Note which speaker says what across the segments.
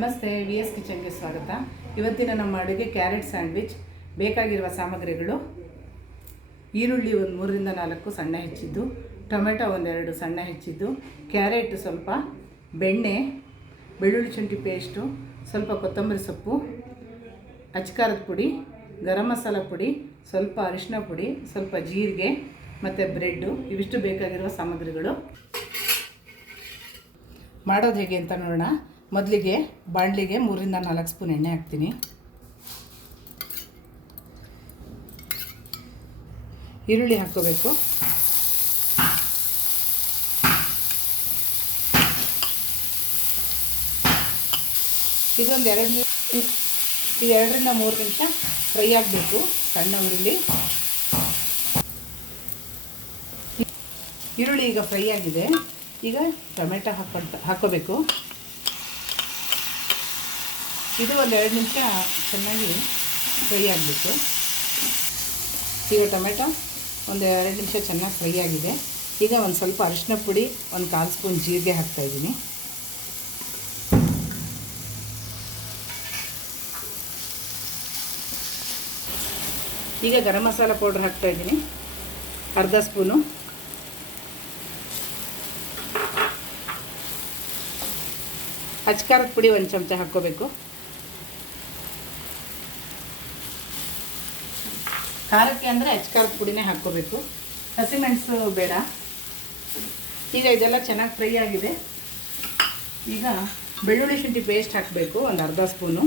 Speaker 1: ನಮಸ್ತೆ V S ಕಿಚನ್ಗೆ ಸ್ವಾಗತ. ಇವತ್ತಿನ ನಮ್ಮ ಅಡುಗೆ ಕ್ಯಾರೆಟ್ ಸ್ಯಾಂಡ್ವಿಚ್. ಬೇಕಾಗಿರುವ ಸಾಮಗ್ರಿಗಳು. ಈರುಳ್ಳಿ ಒಂದು ಮೂರರಿಂದ ನಾಲ್ಕು ಸಣ್ಣ ಹೆಚ್ಚಿದ್ದು, ಟೊಮೆಟೊ ಒಂದೆರಡು ಸಣ್ಣ ಹೆಚ್ಚಿದ್ದು, ಕ್ಯಾರೆಟ್ ಸ್ವಲ್ಪ ಬೆಣ್ಣೆ, ಬೆಳ್ಳುಳ್ಳಿ ಶುಂಠಿ ಪೇಸ್ಟು, ಸ್ವಲ್ಪ ಕೊತ್ತಂಬರಿ ಸೊಪ್ಪು, ಅಚ್ಕಾರದ ಪುಡಿ, ಗರಂ ಮಸಾಲ ಪುಡಿ, ಸ್ವಲ್ಪ ಅರಿಶಿನ ಪುಡಿ, ಸ್ವಲ್ಪ ಜೀರಿಗೆ ಮತ್ತು ಬ್ರೆಡ್ಡು. ಇವಿಷ್ಟು ಬೇಕಾಗಿರುವ ಸಾಮಗ್ರಿಗಳು. ಮಾಡೋದು ಹೇಗೆ ಅಂತ ನೋಡೋಣ. ಮೊದಲಿಗೆ ಬಾಣಲಿಗೆ ಮೂರಿಂದ ನಾಲ್ಕು ಸ್ಪೂನ್ ಎಣ್ಣೆ ಹಾಕ್ತೀನಿ. ಈರುಳ್ಳಿ ಹಾಕ್ಕೋಬೇಕು. ಇದೊಂದು ಎರಡು ಈ ಎರಡರಿಂದ ಮೂರು ನಿಮಿಷ ಫ್ರೈ ಆಗಬೇಕು, ಸಣ್ಣ ಉರುಳಿ ಈರುಳ್ಳಿ ಈಗ ಫ್ರೈ ಆಗಿದೆ. ಈಗ ಟೊಮೆಟೊ ಹಾಕೋ ಹಾಕ್ಕೋಬೇಕು. ಇದು ಒಂದು ಎರಡು ನಿಮಿಷ ಚೆನ್ನಾಗಿ ಫ್ರೈ ಆಗಬೇಕು ಈಗ ಟೊಮೆಟೊ ಒಂದು ಎರಡು ನಿಮಿಷ ಚೆನ್ನಾಗಿ ಫ್ರೈ ಆಗಿದೆ. ಈಗ ಒಂದು ಸ್ವಲ್ಪ ಅರಿಶಿನ ಪುಡಿ, ಒಂದು ಕಾಲು ಸ್ಪೂನ್ ಜೀರಿಗೆ ಹಾಕ್ತಾಯಿದ್ದೀನಿ ಈಗ ಗರಂ ಮಸಾಲ ಪೌಡ್ರ್ ಹಾಕ್ತಾಯಿದ್ದೀನಿ ಅರ್ಧ ಸ್ಪೂನು. ಅಚ್ಕಾರದ ಪುಡಿ ಒಂದು ಚಮಚ ಹಾಕ್ಕೋಬೇಕು. ಖಾರಕ್ಕೆ ಅಂದರೆ ಖಾರದ ಪುಡಿನೇ ಹಾಕ್ಕೋಬೇಕು. ಹಸಿಮೆಣಸು ಬೇಡ. ಈಗ ಇದೆಲ್ಲ ಚೆನ್ನಾಗಿ ಫ್ರೈ ಆಗಿದೆ. ಈಗ ಬೆಳ್ಳುಳ್ಳಿ ಶುಂಠಿ ಪೇಸ್ಟ್ ಹಾಕಬೇಕು, ಒಂದು ಅರ್ಧ ಸ್ಪೂನು.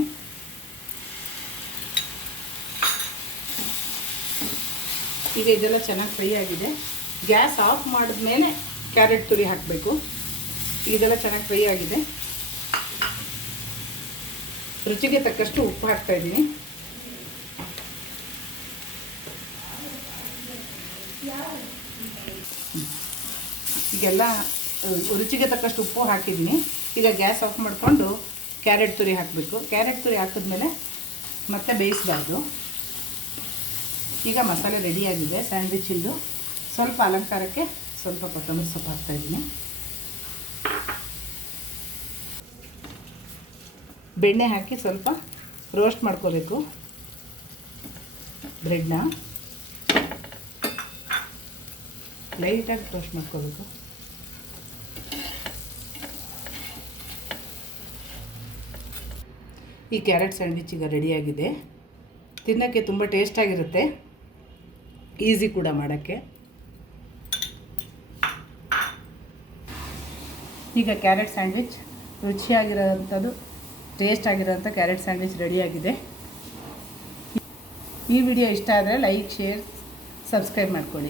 Speaker 1: ಈಗ ಇದೆಲ್ಲ ಚೆನ್ನಾಗಿ ಫ್ರೈ ಆಗಿದೆ. ಗ್ಯಾಸ್ ಆಫ್ ಮಾಡಿದ್ಮೇಲೆ ಕ್ಯಾರೆಟ್ ತುರಿ ಹಾಕಬೇಕು. ಇದೆಲ್ಲ ಚೆನ್ನಾಗಿ ಫ್ರೈ ಆಗಿದೆ. ರುಚಿಗೆ ತಕ್ಕಷ್ಟು ಉಪ್ಪು ಹಾಕ್ತಾ ಈಗೆಲ್ಲ ರುಚಿಗೆ ತಕ್ಕಷ್ಟು ಉಪ್ಪು ಹಾಕಿದ್ದೀನಿ. ಈಗ ಗ್ಯಾಸ್ ಆಫ್ ಮಾಡಿಕೊಂಡು ಕ್ಯಾರೆಟ್ ತುರಿ ಹಾಕಬೇಕು. ಕ್ಯಾರೆಟ್ ತುರಿ ಹಾಕಿದ್ಮೇಲೆ ಮತ್ತೆ ಬೇಯಿಸಬಾರ್ದು. ಈಗ ಮಸಾಲೆ ರೆಡಿಯಾಗಿದೆ ಸ್ಯಾಂಡ್ವಿಚಿಂದು ಸ್ವಲ್ಪ ಅಲಂಕಾರಕ್ಕೆ ಸ್ವಲ್ಪ ಕೊತ್ತಂಬರಿ ಸೊಪ್ಪು ಹಾಕ್ತಾಯಿದ್ದೀನಿ ಬೆಣ್ಣೆ ಹಾಕಿ ಸ್ವಲ್ಪ ರೋಸ್ಟ್ ಮಾಡ್ಕೋಬೇಕು. ಬ್ರೆಡ್ನ. ಲೈಟಾಗಿ ರೋಸ್ಟ್ ಮಾಡ್ಕೋಬೇಕು ಈ ಕ್ಯಾರೆಟ್ ಸ್ಯಾಂಡ್ವಿಚ್ ಈಗ ರೆಡಿಯಾಗಿದೆ ತಿನ್ನೋಕ್ಕೆ ತುಂಬ ಟೇಸ್ಟಾಗಿರುತ್ತೆ ಈಸಿ ಕೂಡ ಮಾಡೋಕ್ಕೆ. ಈಗ ಕ್ಯಾರೆಟ್ ಸ್ಯಾಂಡ್ವಿಚ್ ರುಚಿಯಾಗಿರೋವಂಥದ್ದು ಟೇಸ್ಟ್ ಆಗಿರೋಂಥ ಕ್ಯಾರೆಟ್ ಸ್ಯಾಂಡ್ವಿಚ್ ರೆಡಿಯಾಗಿದೆ ಈ ವಿಡಿಯೋ ಇಷ್ಟ ಆದರೆ ಲೈಕ್ ಶೇರ್ ಸಬ್ಸ್ಕ್ರೈಬ್ ಮಾಡ್ಕೊಳ್ಳಿ.